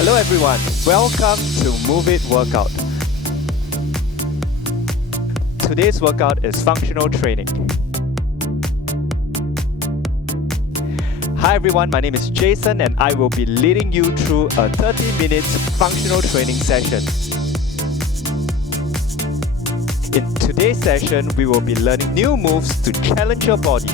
Hello everyone, welcome to Move It Workout. Today's workout is functional training. Hi everyone, my name is Jason and I will be leading you through a 30 minutes functional training session. In today's session, we will be learning new moves to challenge your body.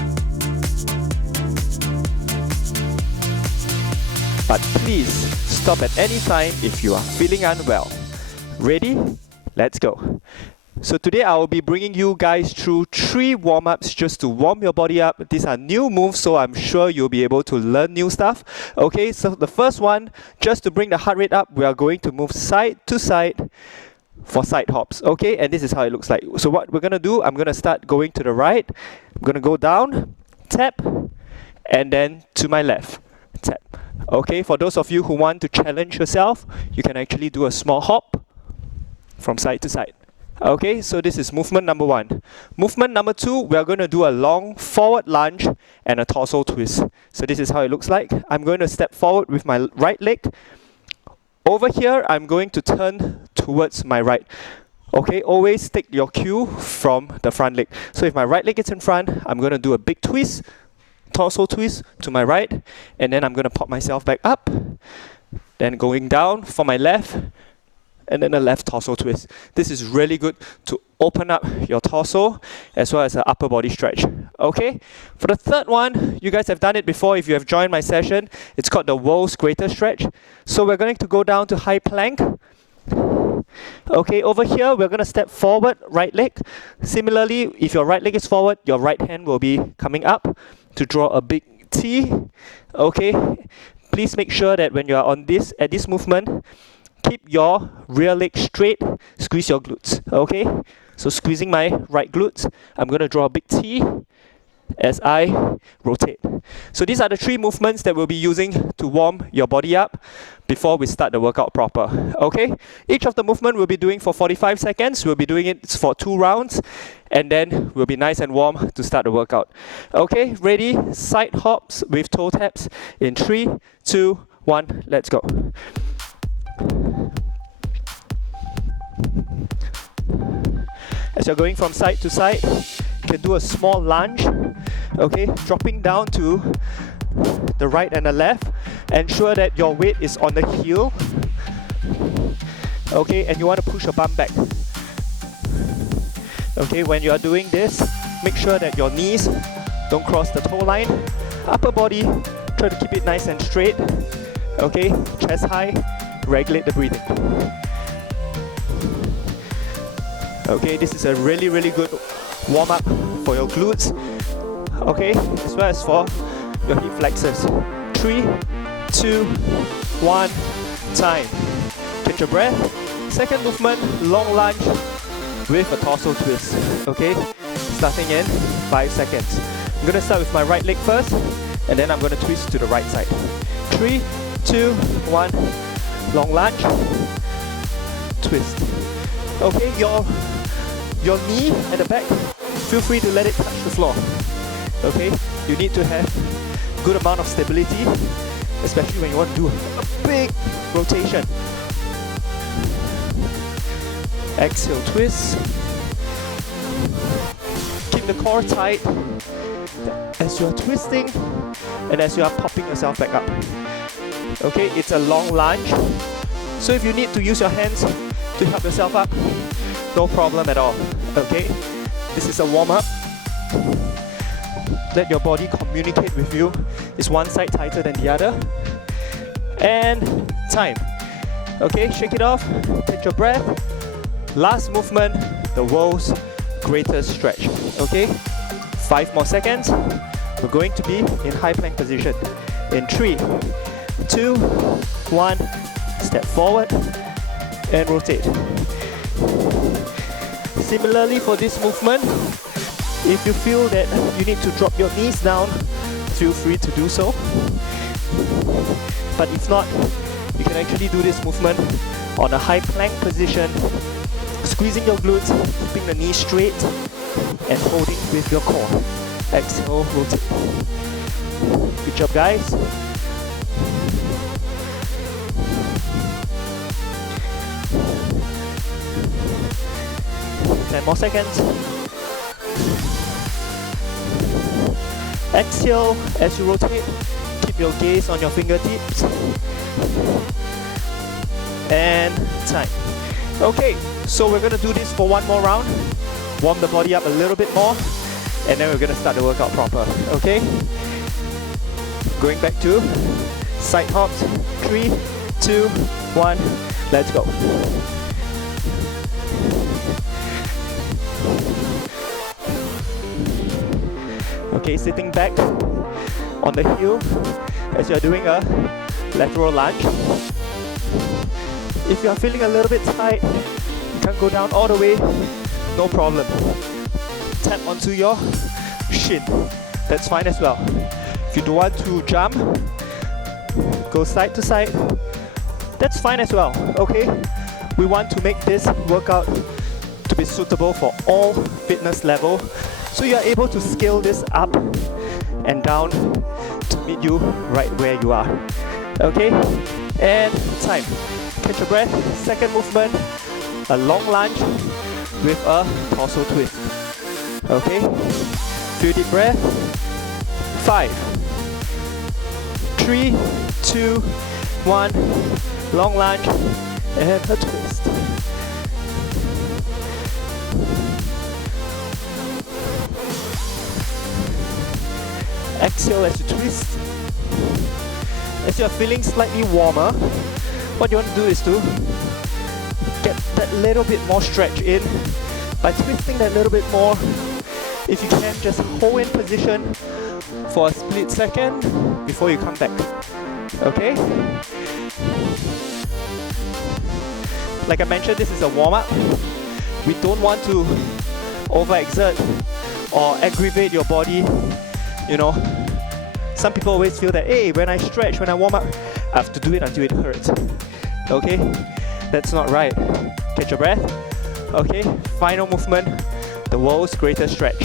But please stop at any time if you are feeling unwell. Ready? Let's go. So today I will be bringing you guys through 3 warm-ups just to warm your body up. These are new moves, so I'm sure you'll be able to learn new stuff. Okay, so the first one, just to bring the heart rate up, we are going to move side to side for side hops. Okay, and this is how it looks like. So what we're going to do, I'm going to start going to the right. I'm going to go down, tap, and then to my left, tap. Okay, for those of you who want to challenge yourself, you can actually do a small hop from side to side. Okay, so this is movement number 1. Movement number 2, we are going to do a long forward lunge and a torso twist. So this is how it looks like. I'm going to step forward with my right leg. Over here, I'm going to turn towards my right. Okay, always take your cue from the front leg. So if my right leg is in front, I'm going to do a big twist, torso twist to my right, and then I'm going to pop myself back up, then going down for my left, and then a left torso twist. This is really good to open up your torso as well as the upper body stretch. Okay, for the third one, you guys have done it before if you have joined my session. It's called the world's greatest stretch. So we're going to go down to high plank. Okay, over here we're going to step forward, right leg. Similarly, if your right leg is forward, your right hand will be coming up to draw a big T. Okay, please make sure that when you are on this, at this movement, keep your rear leg straight, squeeze your glutes. Okay, so squeezing my right glutes, I'm going to draw a big T as I rotate. So these are the 3 movements that we'll be using to warm your body up before we start the workout proper. Okay, each of the movement we'll be doing for 45 seconds. We'll be doing it for 2 rounds, and then we'll be nice and warm to start the workout. Okay, ready? Side hops with toe taps in 3, 2, 1, let's go. As you're going from side to side, you can do a small lunge. Okay, dropping down to the right and the left. Ensure that your weight is on the heel. Okay, and you want to push your bum back. Okay, when you are doing this, make sure that your knees don't cross the toe line. Upper body, try to keep it nice and straight. Okay, chest high, regulate the breathing. Okay, this is a really good warm-up for your glutes. Okay, as well as for your hip flexors. 3, 2, 1, time. Take your breath. Second movement, long lunge with a torso twist. Okay, starting in 5 seconds. I'm going to start with my right leg first, and then I'm going to twist to the right side. 3, 2, 1, long lunge, twist. Okay, your knee at the back, feel free to let it touch the floor. Okay, you need to have good amount of stability, especially when you want to do a big rotation. Exhale, twist. Keep the core tight as you are twisting and as you are popping yourself back up. Okay, it's a long lunge, so if you need to use your hands to help yourself up, no problem at all. Okay, this is a warm-up. Let your body communicate with you. Is one side tighter than the other? And time. Okay, shake it off, take your breath. Last movement, the world's greatest stretch. Okay, 5 more seconds. We're going to be in high plank position. In 3, 2, 1, step forward and rotate. Similarly for this movement, if you feel that you need to drop your knees down, feel free to do so. But if not, you can actually do this movement on a high plank position, squeezing your glutes, keeping the knees straight and holding with your core. Exhale, rotate. Good job, guys. 10 more seconds. Exhale as you rotate. Keep your gaze on your fingertips. And time. Okay, so we're gonna do this for one more round. Warm the body up a little bit more, and then we're gonna start the workout proper, okay? Going back to side hops. 3, 2, 1, let's go. Okay, sitting back on the heel as you're doing a lateral lunge. If you're feeling a little bit tight, you can go down all the way, no problem. Tap onto your shin, that's fine as well. If you don't want to jump, go side to side, that's fine as well, okay? We want to make this workout to be suitable for all fitness level, so you are able to scale this up and down to meet you right where you are, okay? And time. Catch your breath. Second movement, a long lunge with a torso twist. Okay? Few deep breath. 5, 3, 2, 1. Long lunge and a twist. Exhale as you twist. As you are feeling slightly warmer, what you want to do is to get that little bit more stretch in by twisting that little bit more. If you can, just hold in position for a split second before you come back. Okay? Like I mentioned, this is a warm-up. We don't want to overexert or aggravate your body. You know, some people always feel that, hey, when I stretch, when I warm up, I have to do it until it hurts. Okay? That's not right. Catch your breath. Okay? Final movement, the world's greatest stretch.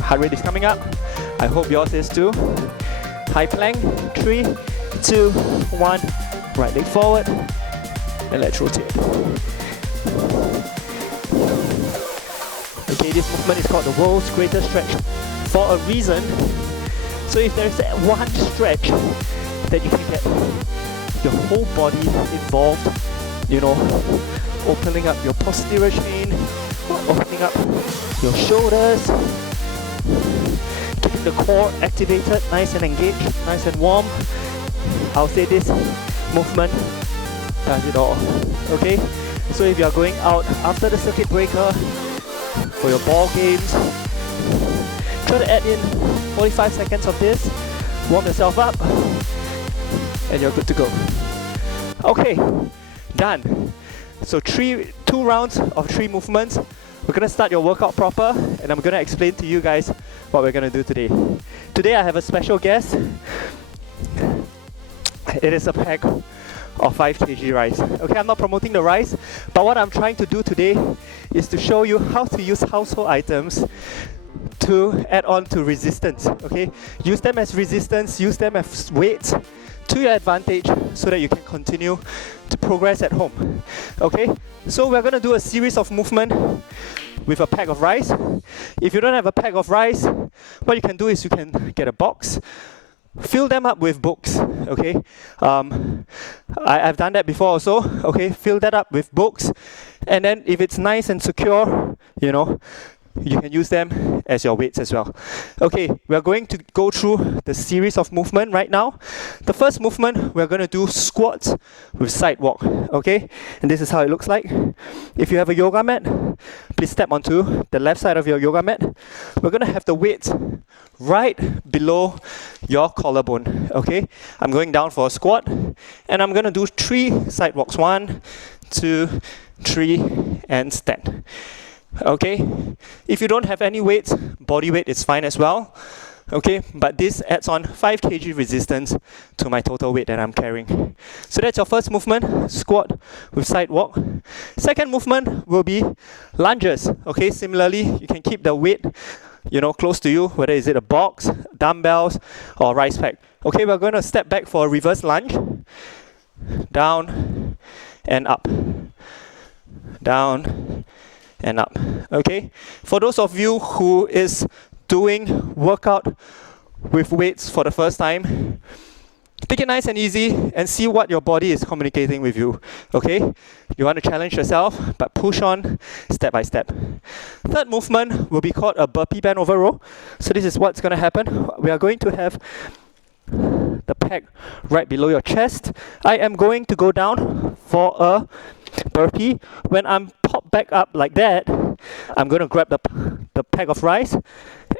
Heart rate is coming up. I hope yours is too. High plank. 3, 2, 1. Right leg forward. And let's rotate. Okay, this movement is called the world's greatest stretch for a reason. So if there's that one stretch that you can get your whole body involved, you know, opening up your posterior chain, opening up your shoulders, keeping the core activated, nice and engaged, nice and warm. I'll say this movement does it all. Okay? So if you are going out after the circuit breaker for your ball games, try to add in 45 seconds of this, warm yourself up, and you're good to go. Okay, done. So 2 rounds of 3 movements. We're gonna start your workout proper, and I'm gonna explain to you guys what we're gonna do today. Today I have a special guest. It is a pack of 5 kg rice. Okay, I'm not promoting the rice, but what I'm trying to do today is to show you how to use household items to add on to resistance. Okay, use them as resistance, use them as weights to your advantage so that you can continue to progress at home. Okay, so we're going to do a series of movement with a pack of rice. If you don't have a pack of rice, what you can do is you can get a box, fill them up with books. Okay, I've done that before also. Okay, fill that up with books, and then if it's nice and secure, you know, you can use them as your weights as well. Okay, we're going to go through the series of movement right now. The first movement, we're going to do squats with side walk. Okay, and this is how it looks like. If you have a yoga mat, please step onto the left side of your yoga mat. We're going to have the weights right below your collarbone. Okay, I'm going down for a squat, and I'm going to do 3 side walks. 1, 2, 3, and stand. Okay, if you don't have any weights, body weight is fine as well. Okay, but this adds on 5 kg resistance to my total weight that I'm carrying. So that's your first movement, squat with side walk. Second movement will be lunges. Okay, similarly, you can keep the weight, you know, close to you, whether is it a box, dumbbells, or rice pack. Okay, we're going to step back for a reverse lunge, down and up, down, and up. Okay? For those of you who is doing workout with weights for the first time, take it nice and easy and see what your body is communicating with you. Okay? You want to challenge yourself, but push on step by step. Third movement will be called a burpee bend over row. So this is what's going to happen. We are going to have the peg right below your chest. I am going to go down for a burpee. When I'm popped back up like that, I'm going to grab the peg of rice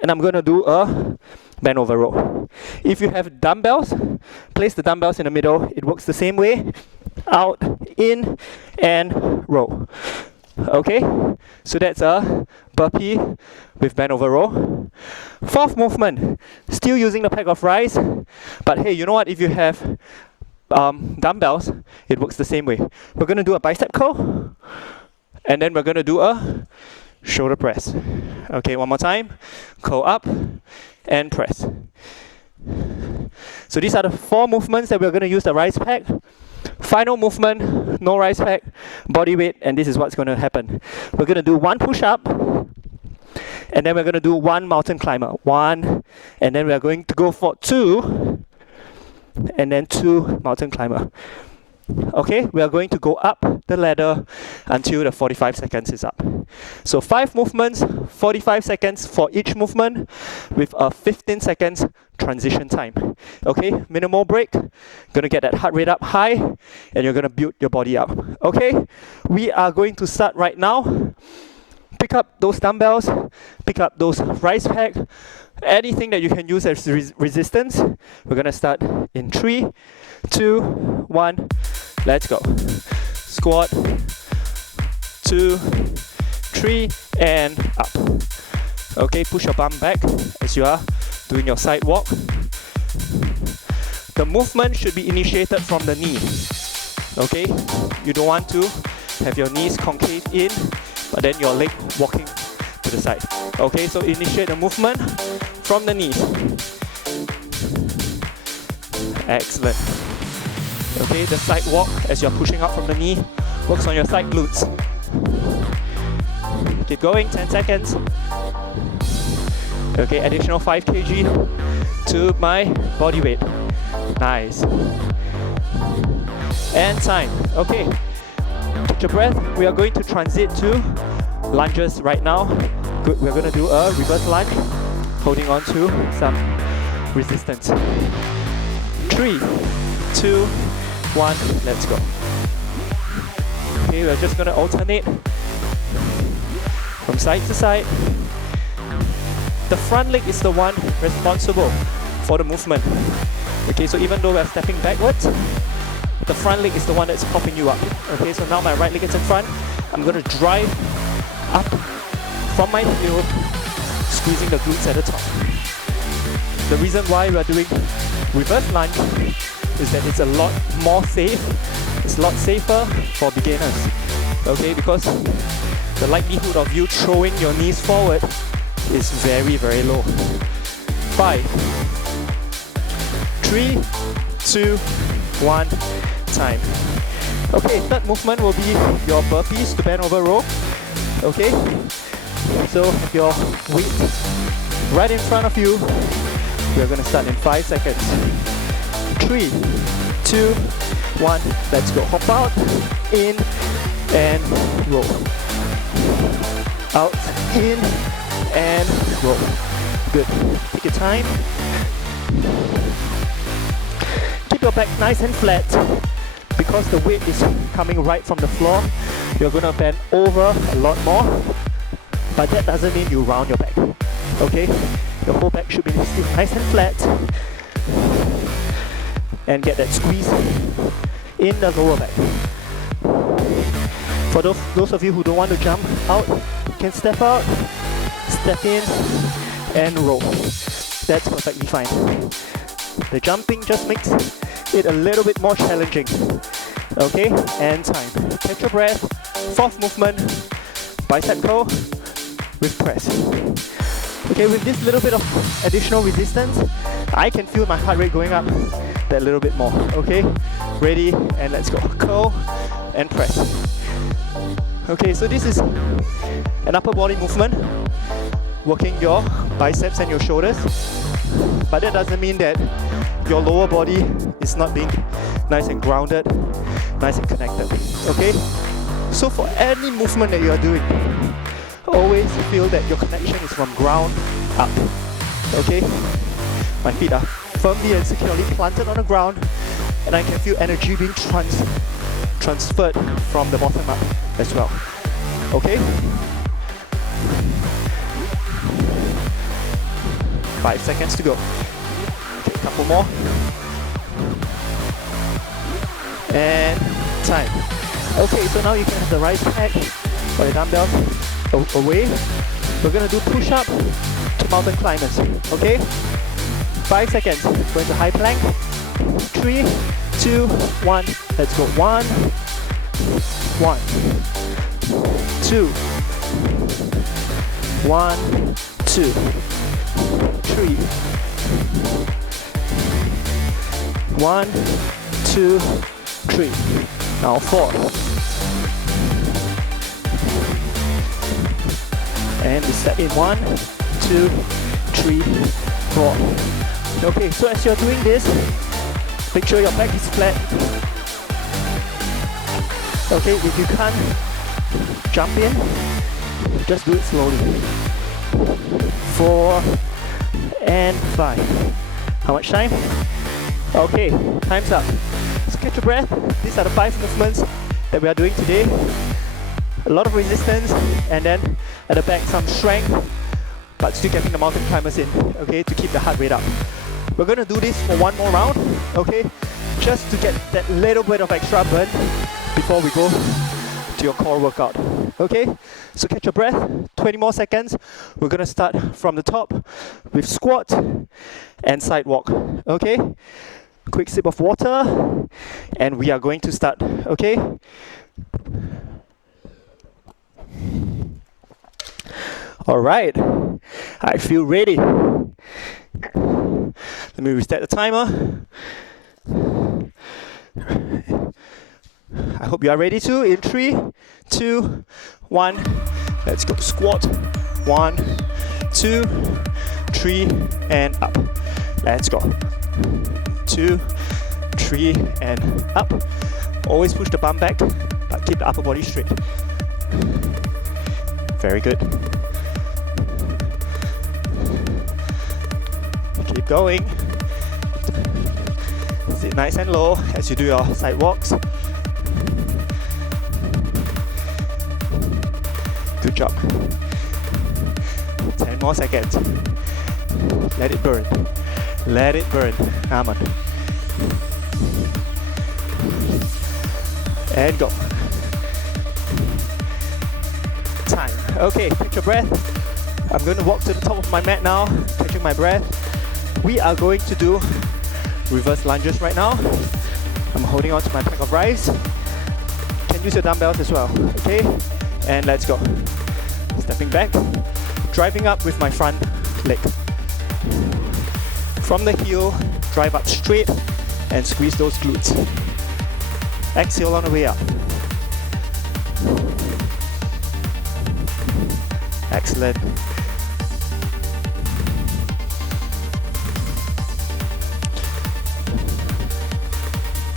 and I'm going to do a bend over row. If you have dumbbells, place the dumbbells in the middle. It works the same way. Out, in, and row. Okay, so that's a burpee with bend over row. Fourth movement, still using the peg of rice, but hey, you know what? If you have dumbbells, it works the same way. We're going to do a bicep curl, and then we're going to do a shoulder press. Okay, one more time. Curl up and press. So these are the 4 movements that we're going to use the rice pack. Final movement, no rice pack, body weight, and this is what's going to happen. We're going to do 1 push-up, and then we're going to do 1 mountain climber. 1, and then we're going to go for 2, and then 2 mountain climber. Okay, we are going to go up the ladder until the 45 seconds is up. So 5 movements, 45 seconds for each movement with a 15 seconds transition time. Okay, minimal break. Gonna get that heart rate up high and you're gonna build your body up. Okay, we are going to start right now. Pick up those dumbbells, pick up those rice pack, anything that you can use as resistance. We're gonna start in 3, 2, 1, let's go. Squat, 2, 3, and up. Okay, push your bum back as you are doing your side walk. The movement should be initiated from the knee. Okay, you don't want to have your knees concave in, but then your leg walking to the side. Okay, so initiate the movement from the knee. Excellent. Okay, the side walk as you're pushing out from the knee works on your side glutes. Keep going, 10 seconds. Okay, additional 5 kg to my body weight. Nice. And time. Okay, take your breath. We are going to transit to lunges right now. Good, we're going to do a reverse lunge, holding on to some resistance. 3, 2, 1, let's go. Okay, we're just going to alternate from side to side. The front leg is the one responsible for the movement. Okay, so even though we're stepping backwards, the front leg is the one that's popping you up. Okay, so now my right leg is in front. I'm going to drive up from my heel, squeezing the glutes at the top. The reason why we're doing reverse lunge is that it's a lot more safe. It's a lot safer for beginners. Okay, because the likelihood of you throwing your knees forward is very, very low. 5, 3, 2, 1, time. Okay, third movement will be your burpees to bend over row. Okay, so have your weight right in front of you. We're going to start in 5 seconds. 3, 2, 1, let's go. Hop out, in, and roll. Out, in, and roll. Good. Take your time. Keep your back nice and flat. Because the weight is coming right from the floor, you're going to bend over a lot more. But that doesn't mean you round your back. Okay? Your whole back should be still nice and flat. And get that squeeze in the lower back. For those of you who don't want to jump out, you can step out, step in, and roll. That's perfectly fine. The jumping just makes it a little bit more challenging. Okay, and time. Catch your breath. Fourth movement, bicep curl with press. Okay, with this little bit of additional resistance, I can feel my heart rate going up that little bit more. Okay, ready, and let's go. Curl and press. Okay, so this is an upper body movement, working your biceps and your shoulders, but that doesn't mean that your lower body is not being nice and grounded, nice and connected. Okay, so for any movement that you are doing, always feel that your connection is from ground up. Okay, my feet are firmly and securely planted on the ground, and I can feel energy being transferred from the bottom up as well. Okay? 5 seconds to go. Okay, couple more. And time. Okay, so now you can have the right pack or the dumbbells away. We're gonna do push-up to mountain climbers. Okay? 5 seconds. Go into high plank. 3, 2, 1. Let's go. 1, 1, 2, 1, 2, 3, 1, 2, 3. Now 4. And we step in 1, 2, 3, 4. Okay, so as you're doing this, make sure your back is flat. Okay, if you can't jump in, just do it slowly. 4 and 5. How much time? Okay, time's up. So catch your breath. These are the 5 movements that we are doing today. A lot of resistance, and then at the back some strength, but still getting the mountain climbers in, okay, to keep the heart rate up. We're gonna do this for one more round, okay, just to get that little bit of extra burn before we go to your core workout. Okay, so catch your breath, 20 more seconds. We're gonna start from the top with squat and side walk. Okay, quick sip of water, and we are going to start. Okay, all right, I feel ready. Let me reset the timer. I hope you are ready too. In 3, 2, 1. Let's go. Squat. 1, 2, 3, and up. Let's go. 2, 3, and up. Always push the bum back, but keep the upper body straight. Very good. Keep going. Sit nice and low as you do your side walks. Good job. 10 more seconds. Let it burn. Let it burn. Come on. And go. Time. Okay, catch your breath. I'm going to walk to the top of my mat now, catching my breath. We are going to do reverse lunges right now. I'm holding on to my pack of rice. You can use your dumbbells as well, okay? And let's go. Stepping back, driving up with my front leg. From the heel, drive up straight and squeeze those glutes. Exhale on the way up. Excellent.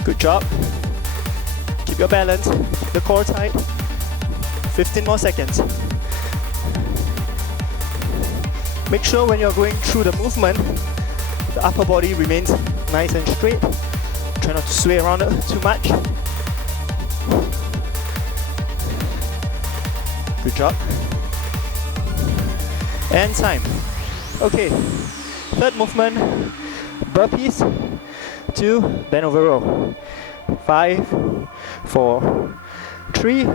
Good job. Keep your balance, keep the core tight. 15 more seconds. Make sure when you're going through the movement, the upper body remains nice and straight. Try not to sway around it too much. Good job. And time. Okay, third movement, burpees. 2, bend over row. 5, 4, 3,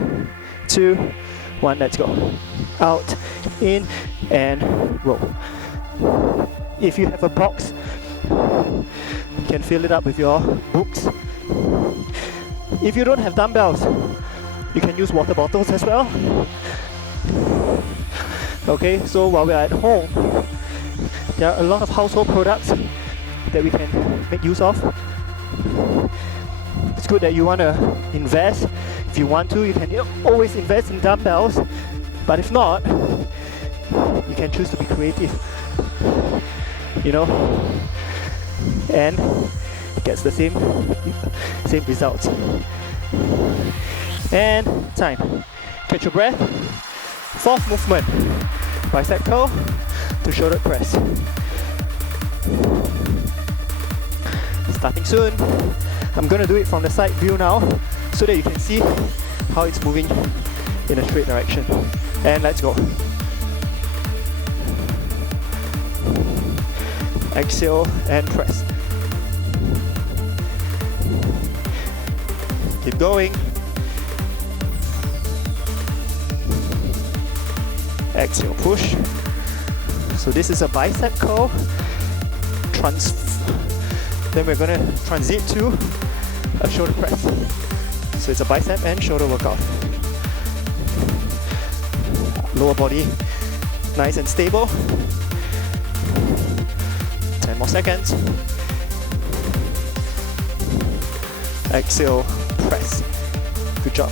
2, 1, let's go. Out, in, and roll. If you have a box, you can fill it up with your books. If you don't have dumbbells, you can use water bottles as well. Okay, so while we're at home, there are a lot of household products that we can make use of. it's good that you want to invest. If you want to, you can always invest in dumbbells, but if not, you can choose to be creative, you know, and it gets the same results. And time. Catch your breath. Fourth movement, bicep curl to shoulder press. Starting soon. I'm going to do it from the side view now so that you can see how it's moving in a straight direction. And let's go. Exhale and press. Keep going. Exhale, push. So this is a bicep curl. Then we're going to transit to a shoulder press. So it's a bicep and shoulder workout. Lower body nice and stable. 10 more seconds. Exhale, press. Good job.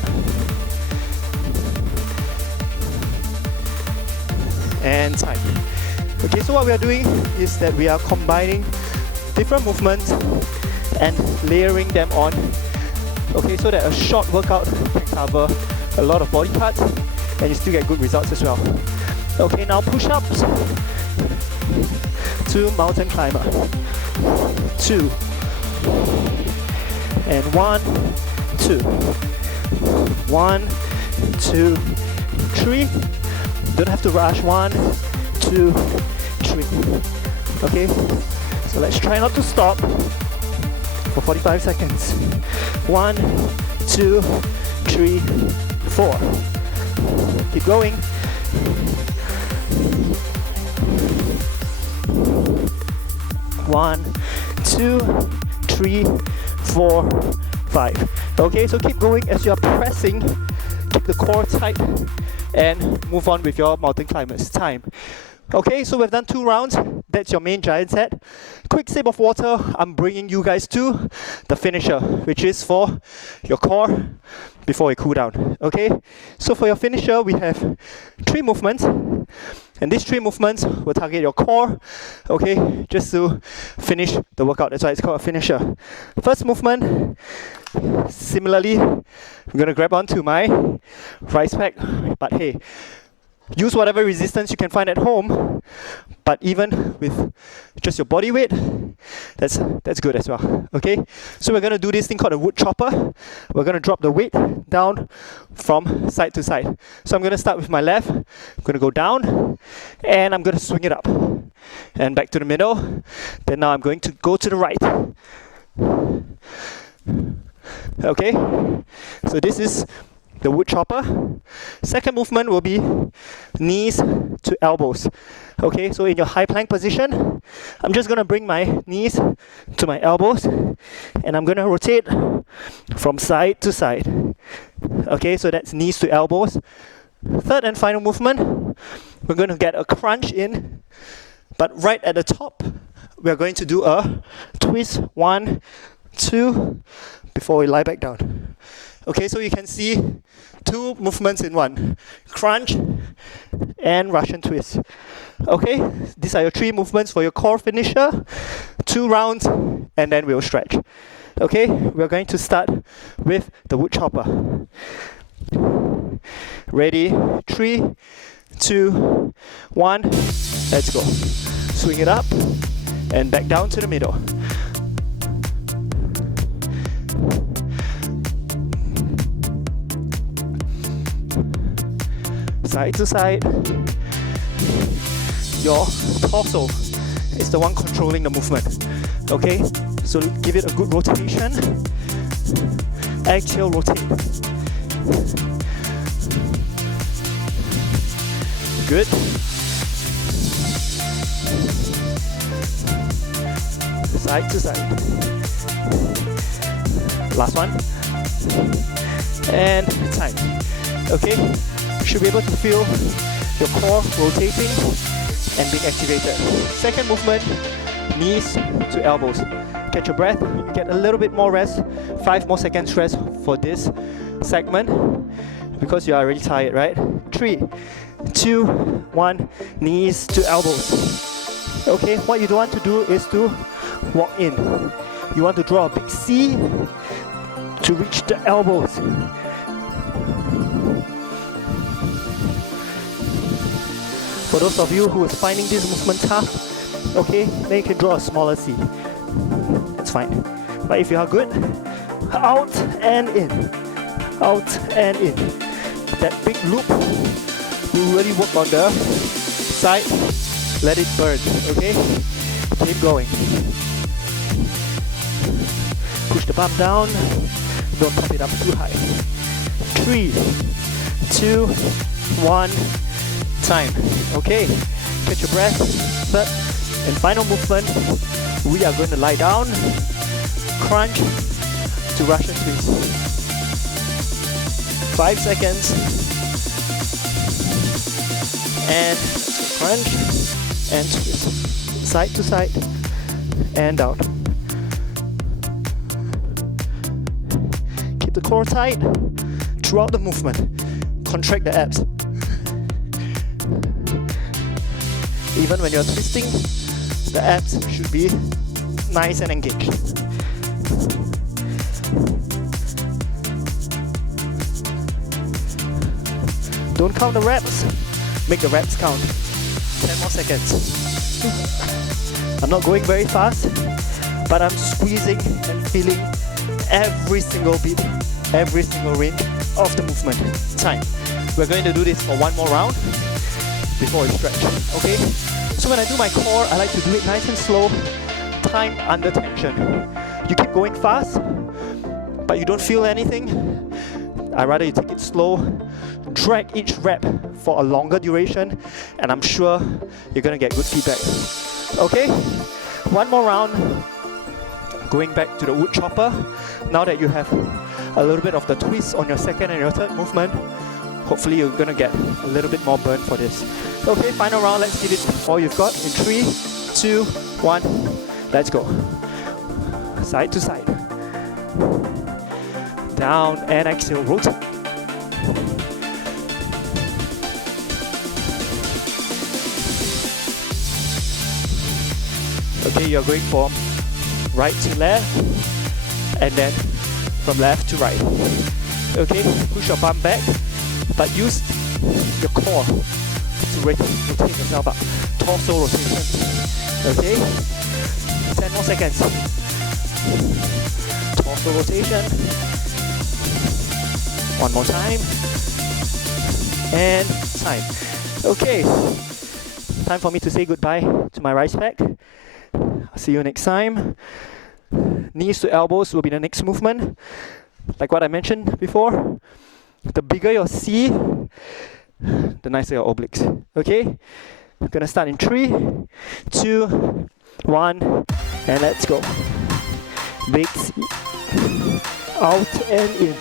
And time. Okay, so what we are doing is that we are combining different movements and layering them on. Okay, so that a short workout can cover a lot of body parts and you still get good results as well. Okay, now push-ups to mountain climber. 2 and 1, 2, 1, 2, 3. Don't have to rush. 1, 2, 3. Okay, so let's try not to stop for 45 seconds. 1, 2, 3, 4. Keep going. 1, 2, 3, 4, 5. Okay, so keep going as you are pressing. Keep the core tight and move on with your mountain climbers. Time. Okay, so we've done 2 rounds. That's your main giant set. Quick sip of water. I'm bringing you guys to the finisher, which is for your core before we cool down. Okay, so for your finisher, we have 3 movements. And these 3 movements will target your core, okay, just to finish the workout. That's why it's called a finisher. First movement, similarly, I'm gonna grab onto my rice pack, but hey, use whatever resistance you can find at home, but even with just your body weight, that's good as well, okay? So we're gonna do this thing called a wood chopper. We're gonna drop the weight down from side to side. So I'm gonna start with my left, I'm gonna go down, and I'm gonna swing it up. And back to the middle. Then now I'm going to go to the right. Okay, so this is the wood chopper. Second movement will be knees to elbows. Okay, so in your high plank position, I'm just gonna bring my knees to my elbows and I'm gonna rotate from side to side. Okay, so that's knees to elbows. Third and final movement, we're gonna get a crunch in, but right at the top, we're going to do a twist, 1, 2, before we lie back down. Okay, so you can see 2 movements in one, crunch and Russian twist. Okay, these are your 3 movements for your core finisher, 2 rounds, and then we'll stretch. Okay, we're going to start with the wood chopper. Ready, 3, 2, 1, let's go. Swing it up and back down to the middle. Side to side. Your torso is the one controlling the movement. Okay, so give it a good rotation. Exhale, rotate. Good. Side to side. Last one. And time. Okay, you should be able to feel your core rotating and being activated. Second movement, knees to elbows. catch your breath, get a little bit more rest, 5 more seconds rest for this segment, because you are really tired, right? 3, 2, 1, knees to elbows. Okay, what you don't want to do is to walk in. You want to draw a big C to reach the elbows. For those of you who is finding this movement tough, okay, then you can draw a smaller C. That's fine. But if you are good, out and in, out and in. That big loop will really work on the side. Let it burn, okay? Keep going. Push the bum down. Don't pump it up too high. 3, 2, 1, time. Okay, catch your breath. Third and final movement, we are going to lie down, crunch to Russian twist. 5 seconds. And crunch and twist. Side to side and down. Keep the core tight throughout the movement. Contract the abs. Even when you're twisting, the abs should be nice and engaged. Don't count the reps, make the reps count. 10 more seconds. I'm not going very fast, but I'm squeezing and feeling every single beat, every single range of the movement. Time. We're going to do this for one more round before we stretch, okay? So when I do my core, I like to do it nice and slow, time under tension. You keep going fast, but you don't feel anything. I'd rather you take it slow, drag each rep for a longer duration, and I'm sure you're gonna get good feedback. Okay, one more round. Going back to the wood chopper. Now that you have a little bit of the twist on your second and your third movement, hopefully you're gonna get a little bit more burn for this. Okay, final round, let's give it all you've got in 3, 2, 1, let's go. Side to side. Down and exhale, rotate. Okay, you're going from right to left and then from left to right. Okay, push your bum back, but use your core to rotate yourself up. Torso rotation. Okay, 10 more seconds. Torso rotation. One more time. And time. Okay, time for me to say goodbye to my rice pack. I'll see you next time. Knees to elbows will be the next movement. Like what I mentioned before, the bigger your C, the nicer your obliques. Okay? I'm gonna start in 3, 2, 1, and let's go. Big C. Out and in.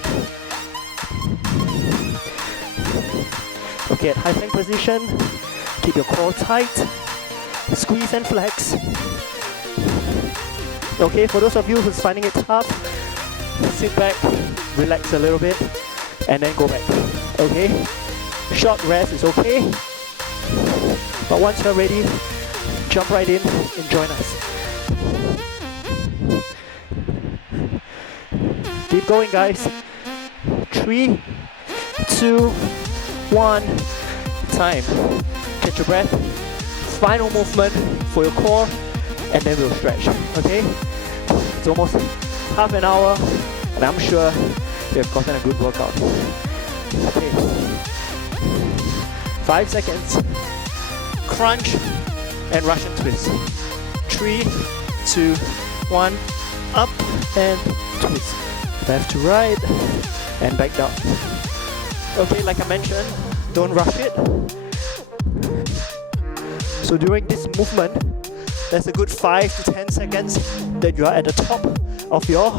Okay, at high plank position, keep your core tight. Squeeze and flex. Okay, for those of you who's finding it tough, sit back, relax a little bit, and then go back. Okay? Short rest is okay. But once you're ready, jump right in and join us. Keep going, guys. 3, 2, 1, time. Catch your breath. Final movement for your core, and then we'll stretch. Okay? It's almost half an hour, and I'm sure you've gotten a good workout. Okay. 5 seconds. Crunch and Russian twist. 3, 2, 1. Up and twist. Left to right and back down. Okay, like I mentioned, don't rush it. So during this movement, there's a good 5 to 10 seconds that you are at the top of your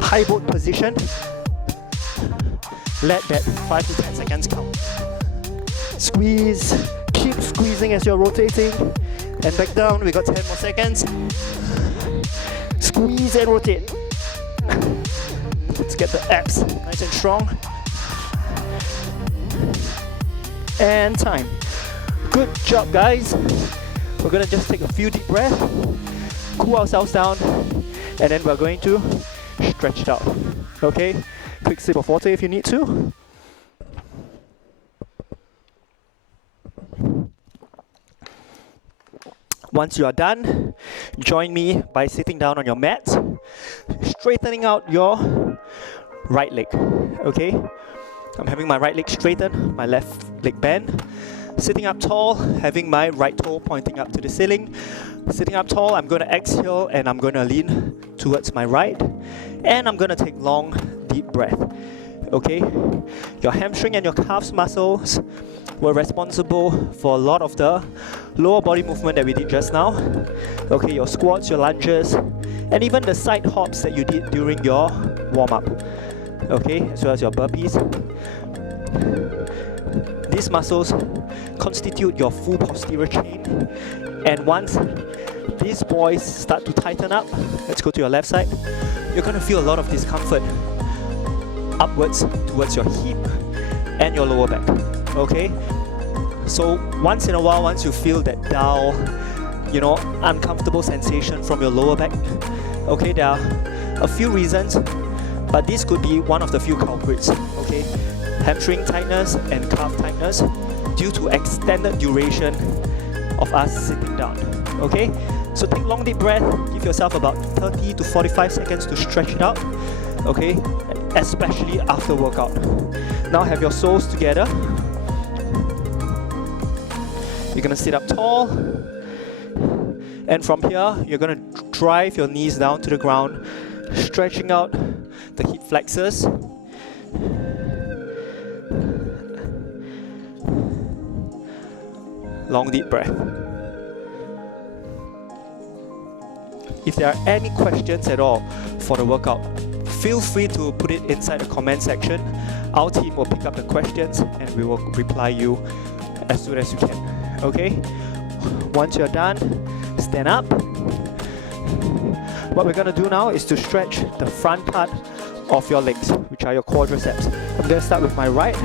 high boat position. Let that 5 to 10 seconds count. Squeeze, keep squeezing as you're rotating. And back down, we got 10 more seconds. Squeeze and rotate. Let's get the abs nice and strong. And time. Good job, guys. We're gonna just take a few deep breaths, cool ourselves down, and then we're going to stretch it out. Okay? Quick sip of water if you need to. Once you are done, join me by sitting down on your mat, straightening out your right leg. Okay? I'm having my right leg straighten, my left leg bend. Sitting up tall, having my right toe pointing up to the ceiling. Sitting up tall, I'm going to exhale and I'm going to lean towards my right. And I'm going to take long, deep breath. Okay? Your hamstring and your calves muscles were responsible for a lot of the lower body movement that we did just now. Okay, your squats, your lunges, and even the side hops that you did during your warm-up. Okay, as well as your burpees. These muscles constitute your full posterior chain, and once these boys start to tighten up, let's go to your left side, you're going to feel a lot of discomfort upwards towards your hip and your lower back. Okay, so once in a while, once you feel that dull, uncomfortable sensation from your lower back, okay, there are a few reasons, but this could be one of the few culprits. Okay, hamstring tightness and calf tightness due to extended duration of us sitting down. Okay, so take long deep breath, give yourself about 30 to 45 seconds to stretch it out. Okay, especially after workout. Now have your soles together. You're gonna sit up tall, and from here you're gonna drive your knees down to the ground, stretching out the hip flexors. Long deep breath. If there are any questions at all for the workout, feel free to put it inside the comment section. Our team will pick up the questions and we will reply you as soon as you can. Okay? Once you're done, stand up. What we're gonna do now is to stretch the front part of your legs, which are your quadriceps. I'm gonna start with my right.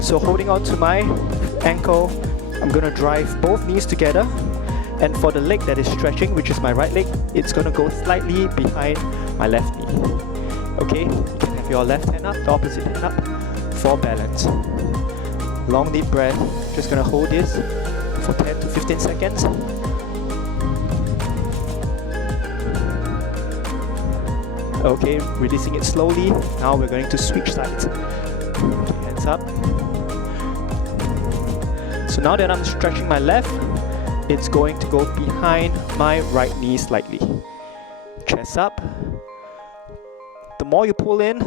So holding on to my ankle, I'm gonna drive both knees together. And for the leg that is stretching, which is my right leg, it's gonna go slightly behind my left knee. Okay? You can have your left hand up, the opposite hand up for balance. Long deep breath. Just gonna hold this for 10 to 15 seconds. Okay, releasing it slowly. Now we're going to switch sides. Hands up. So now that I'm stretching my left, it's going to go behind my right knee slightly. Chest up. The more you pull in,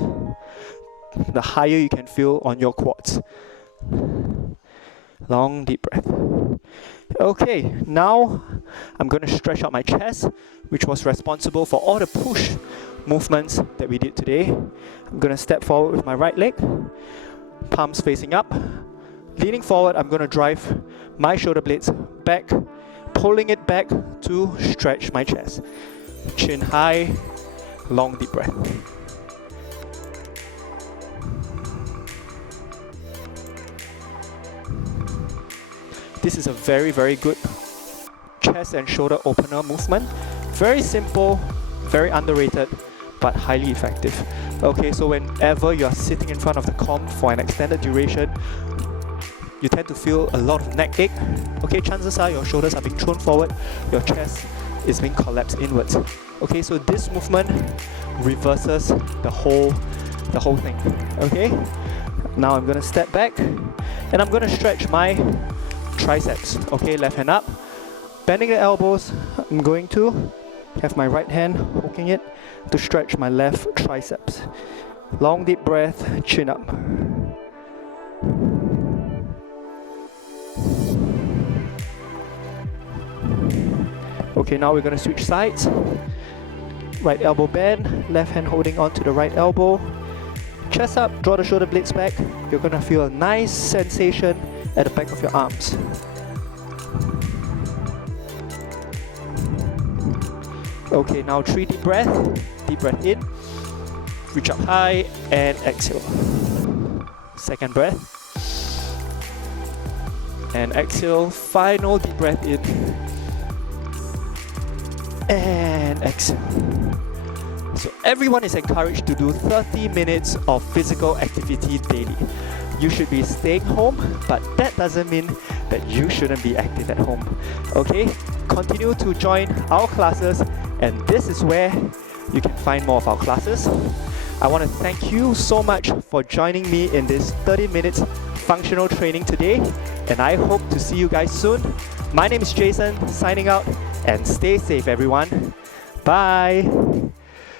the higher you can feel on your quads. Long deep breath. Okay, now I'm going to stretch out my chest, which was responsible for all the push movements that we did today. I'm going to step forward with my right leg, palms facing up. Leaning forward, I'm going to drive my shoulder blades back, pulling it back to stretch my chest. Chin high, long deep breath. This is a very, very good chest and shoulder opener movement. Very simple, very underrated, but highly effective. Okay, so whenever you are sitting in front of the comp for an extended duration, you tend to feel a lot of neck ache. Okay, chances are your shoulders are being thrown forward, your chest is being collapsed inwards. Okay, so this movement reverses the whole thing. Okay, now I'm gonna step back and I'm gonna stretch my triceps. Okay, left hand up, bending the elbows. I'm going to have my right hand hooking it to stretch my left triceps. Long deep breath, chin up. Okay, now we're going to switch sides. Right elbow bend, left hand holding on to the right elbow. Chest up, draw the shoulder blades back. You're going to feel a nice sensation at the back of your arms. Okay, now 3 deep breath. Deep breath in. Reach up high and exhale. Second breath. And exhale. Final deep breath in. And exhale. So everyone is encouraged to do 30 minutes of physical activity daily. You should be staying home, but that doesn't mean that you shouldn't be active at home. Okay? Continue to join our classes, and this is where you can find more of our classes. I want to thank you so much for joining me in this 30 minutes functional training today, and I hope to see you guys soon. My name is Jason, signing out, and stay safe everyone. Bye!